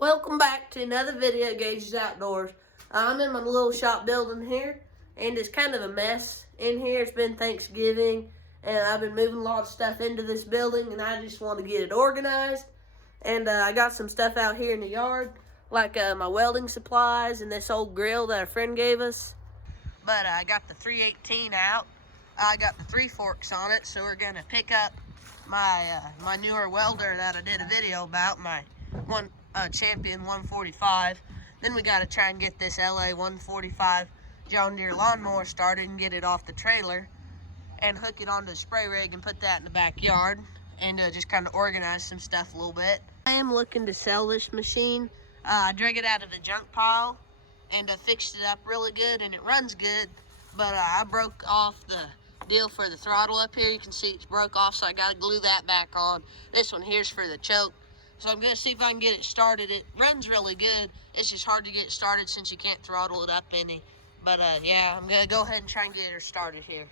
Welcome back to another video, Gages Outdoors. I'm in my little shop building here, and it's kind of a mess in here. It's been Thanksgiving, and I've been moving a lot of stuff into this building, and I just want to get it organized. And I got some stuff out here in the yard, like my welding supplies and this old grill that a friend gave us. But I got the 318 out. I got the 3 forks on it, so we're gonna pick up my newer welder that I did a video about, my Champion 145. Then we gotta try and get this LA 145 John Deere lawnmower started and get it off the trailer and hook it onto the spray rig and put that in the backyard and just kind of organize some stuff a little bit. I am looking to sell this machine. I drug it out of the junk pile and fixed it up really good, and it runs good, but I broke off the deal for the throttle up here. You can see it's broke off, so I gotta glue that back on. This one here's for the choke. So I'm gonna see if I can get it started. It runs really good. It's just hard to get it started since you can't throttle it up any. But yeah, I'm gonna go ahead and try and get her started here.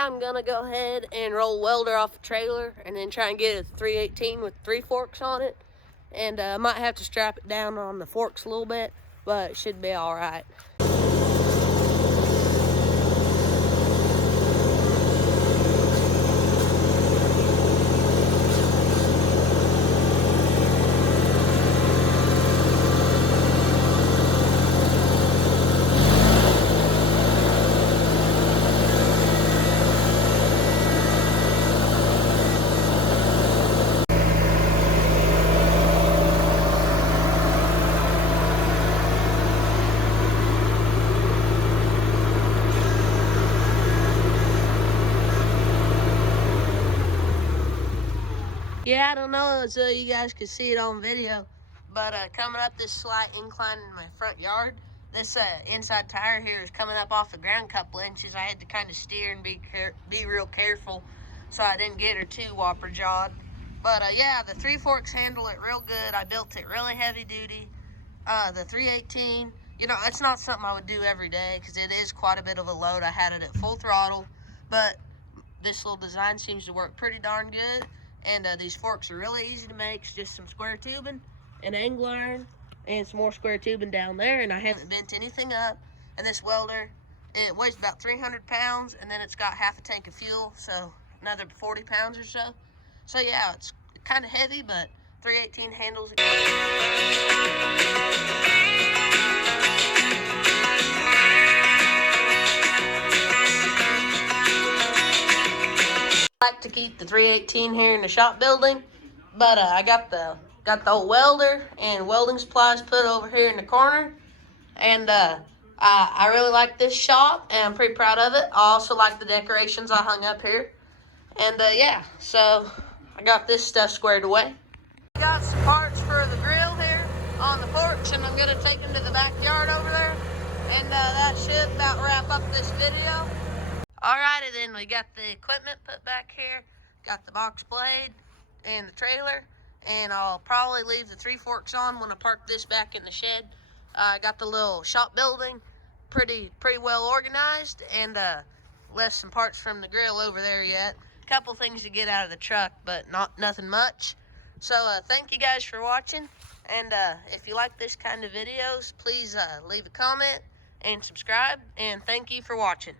I'm gonna go ahead and roll welder off a trailer and then try and get a 318 with 3 forks on it. And I might have to strap it down on the forks a little bit, but it should be all right. Yeah, I don't know so you guys could see it on video, but coming up this slight incline in my front yard, this inside tire here is coming up off the ground a couple inches. I had to kind of steer and be real careful so I didn't get her too whopper jawed. But yeah, the 3 forks handle it real good. I built it really heavy duty. The 318, you know, it's not something I would do every day because it is quite a bit of a load. I had it at full throttle, but this little design seems to work pretty darn good. And these forks are really easy to make. It's just some square tubing, an angle iron, and some more square tubing down there. And I haven't bent anything up. And this welder, it weighs about 300 pounds, and then it's got half a tank of fuel, so another 40 pounds or so. So yeah, it's kind of heavy, but 318 handles it. I like to keep the 318 here in the shop building, but I got the old welder and welding supplies put over here in the corner, and I really like this shop and I'm pretty proud of it. I also like the decorations I hung up here, and yeah, so I got this stuff squared away. Got some parts for the grill here on the porch, and I'm gonna take them to the backyard over there, and that should about wrap up this video. Alrighty then, we got the equipment put back here, got the box blade and the trailer, and I'll probably leave the 3 forks on when I park this back in the shed. I got the little shop building pretty well organized, and left some parts from the grill over there yet. A couple things to get out of the truck, but nothing much. So thank you guys for watching, and if you like this kind of videos, please leave a comment and subscribe, and thank you for watching.